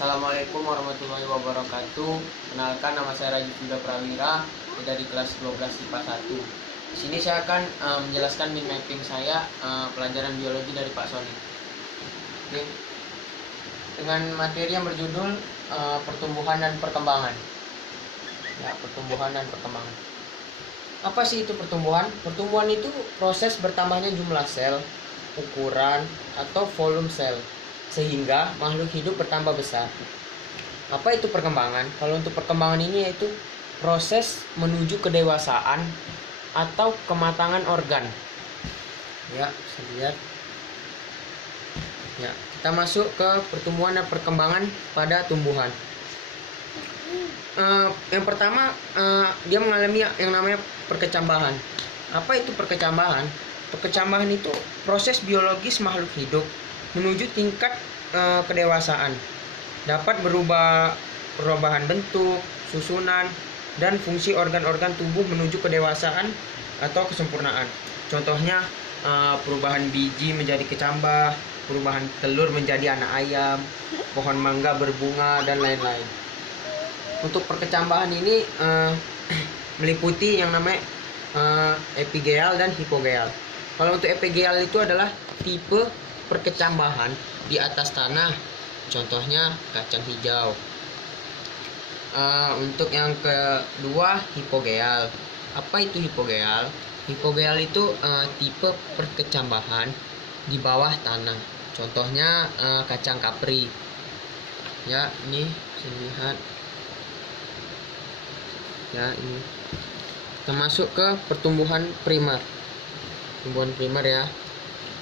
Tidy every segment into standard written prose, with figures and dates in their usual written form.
Assalamualaikum warahmatullahi wabarakatuh. Kenalkan, nama saya Rajif Yuda Prawira dari kelas 12 IPA 1. Di sini saya akan menjelaskan mind mapping saya pelajaran biologi dari Pak Sony. Oke. Dengan materi yang berjudul pertumbuhan dan perkembangan. Ya, pertumbuhan dan perkembangan. Apa sih itu pertumbuhan? Pertumbuhan itu proses bertambahnya jumlah sel, ukuran, atau volume sel, sehingga makhluk hidup bertambah besar. Apa itu perkembangan? Kalau untuk perkembangan ini yaitu proses menuju kedewasaan atau kematangan organ. Ya, bisa dilihat. Ya, kita masuk ke pertumbuhan dan perkembangan pada tumbuhan. Yang pertama, dia mengalami yang namanya perkecambahan. Apa itu perkecambahan? Perkecambahan itu proses biologis makhluk hidup menuju tingkat kedewasaan. Dapat berubah perubahan bentuk, susunan, dan fungsi organ-organ tubuh menuju kedewasaan atau kesempurnaan. Contohnya perubahan biji menjadi kecambah, perubahan telur menjadi anak ayam, pohon mangga berbunga, dan lain-lain. Untuk perkecambahan ini meliputi yang namanya epigeal dan hipogeal. Kalau untuk epigeal itu adalah tipe perkecambahan di atas tanah, contohnya kacang hijau. Untuk yang kedua, hipogeal. Apa itu hipogeal? Hipogeal itu tipe perkecambahan di bawah tanah, contohnya kacang kapri. Ya, ini bisa dilihat. Ya, ini kita masuk ke pertumbuhan primer. Pertumbuhan primer ya.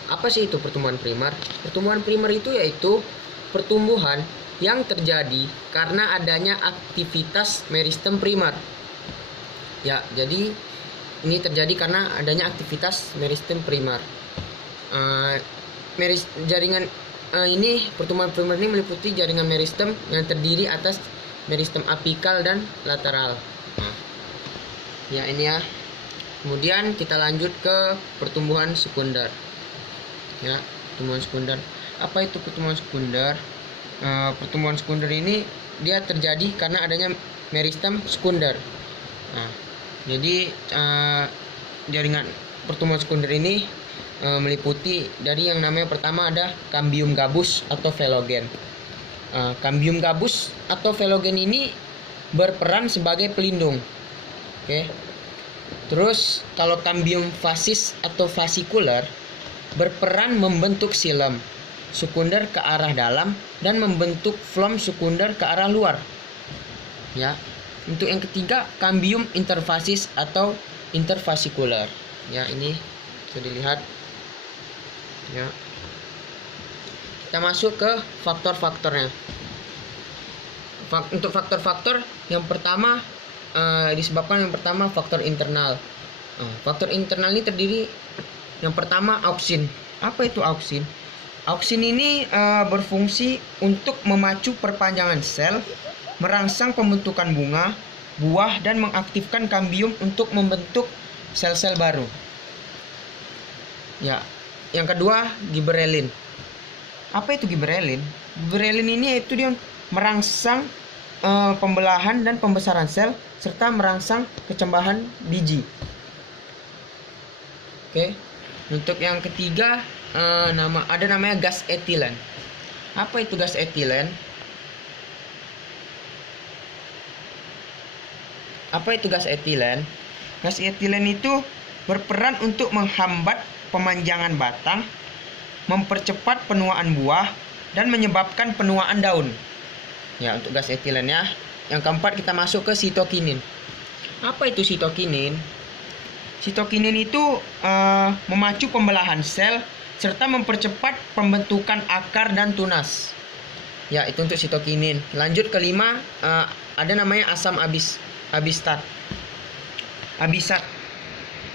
Apa sih itu pertumbuhan primer? Pertumbuhan primer itu yaitu pertumbuhan yang terjadi karena adanya aktivitas meristem primer. Ya, jadi ini terjadi karena adanya aktivitas meristem primer. Jaringan ini pertumbuhan primer ini meliputi jaringan meristem yang terdiri atas meristem apikal dan lateral. Ya, ini ya. Kemudian kita lanjut ke pertumbuhan sekunder. Ya, pertumbuhan sekunder. Apa itu pertumbuhan sekunder? Pertumbuhan sekunder ini dia terjadi karena adanya meristem sekunder. Jadi jaringan pertumbuhan sekunder ini meliputi dari yang namanya pertama ada cambium gabus atau velogen. Cambium gabus atau velogen ini berperan sebagai pelindung. Oke. Terus kalau cambium fascis atau fascikular berperan membentuk xilem sekunder ke arah dalam dan membentuk phloem sekunder ke arah luar. Ya. Untuk yang ketiga, cambium interfascis atau interfascikular. Ya, ini bisa dilihat. Ya. Kita masuk ke faktor-faktornya. Untuk faktor-faktor yang pertama disebabkan yang pertama faktor internal. Faktor internal ini terdiri yang pertama auksin. Apa itu auksin? Auksin ini berfungsi untuk memacu perpanjangan sel, merangsang pembentukan bunga, buah, dan mengaktifkan kambium untuk membentuk sel-sel baru. Ya, yang kedua giberelin. Apa itu giberelin? Giberelin ini yaitu dia merangsang pembelahan dan pembesaran sel serta merangsang kecambahan biji. Oke. Untuk yang ketiga namanya gas etilen. Apa itu gas etilen? Apa itu gas etilen? Gas etilen itu berperan untuk menghambat pemanjangan batang, mempercepat penuaan buah, dan menyebabkan penuaan daun. Ya, untuk gas etilen ya. Yang keempat kita masuk ke sitokinin. Apa itu sitokinin? Sitokinin itu memacu pembelahan sel serta mempercepat pembentukan akar dan tunas. Ya, itu untuk sitokinin. Lanjut kelima, ada namanya asam abisat.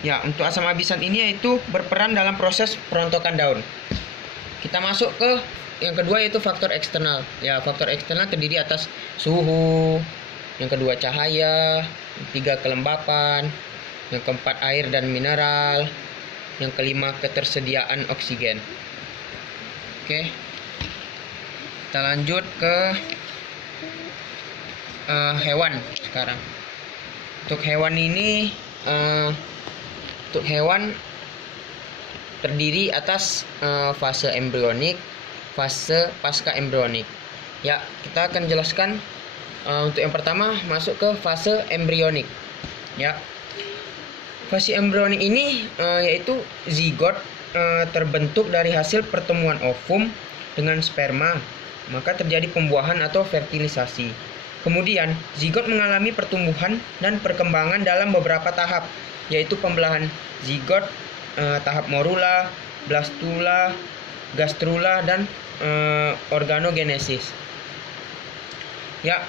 Ya, untuk asam abisat ini yaitu berperan dalam proses perontokan daun. Kita masuk ke yang kedua yaitu faktor eksternal. Ya, faktor eksternal terdiri atas suhu, yang kedua cahaya, yang ketiga kelembapan, yang keempat air dan mineral, yang kelima ketersediaan oksigen. Oke. Kita lanjut ke hewan sekarang. Untuk hewan ini terdiri atas fase embrionik, fase pasca embrionik. Ya, kita akan jelaskan untuk yang pertama masuk ke fase embrionik. Ya. Fase embrionik ini yaitu zigot terbentuk dari hasil pertemuan ovum dengan sperma, maka terjadi pembuahan atau fertilisasi. Kemudian zigot mengalami pertumbuhan dan perkembangan dalam beberapa tahap, yaitu pembelahan zigot, tahap morula, blastula, gastrula, dan organogenesis. Ya,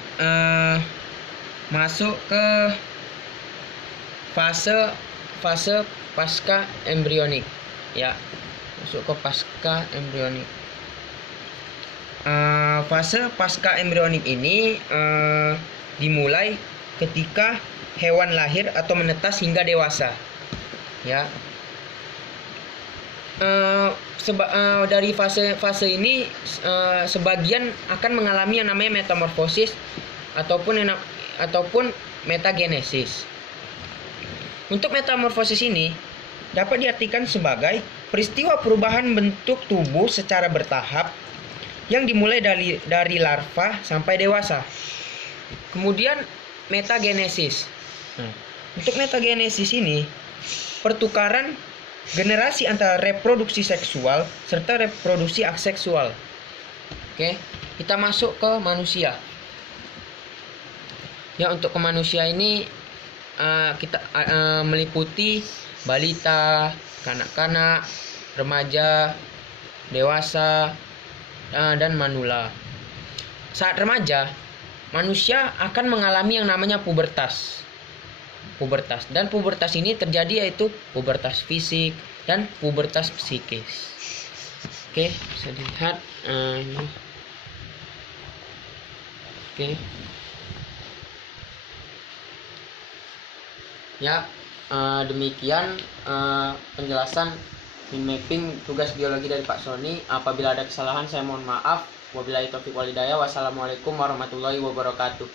masuk ke fase pasca embrionik. Ya, masuk ke pasca embrionik. Fase pasca embrionik ini dimulai ketika hewan lahir atau menetas hingga dewasa. Ya. Dari fase ini sebagian akan mengalami yang namanya metamorfosis ataupun metagenesis. Untuk metamorfosis ini dapat diartikan sebagai peristiwa perubahan bentuk tubuh secara bertahap yang dimulai dari larva sampai dewasa. Kemudian metagenesis. Untuk metagenesis ini pertukaran generasi antara reproduksi seksual serta reproduksi aseksual. Oke, kita masuk ke manusia. Ya, untuk ke manusia ini kita meliputi balita, kanak-kanak, remaja, dewasa, dan manula. Saat remaja, manusia akan mengalami yang namanya pubertas. Dan pubertas ini terjadi yaitu pubertas fisik dan pubertas psikis. Oke, bisa dilihat ini. Oke. Ya, demikian penjelasan mapping tugas biologi dari Pak Sony. Apabila ada kesalahan saya mohon maaf. Wabillahi taufiq walhidayah. Wassalamualaikum warahmatullahi wabarakatuh.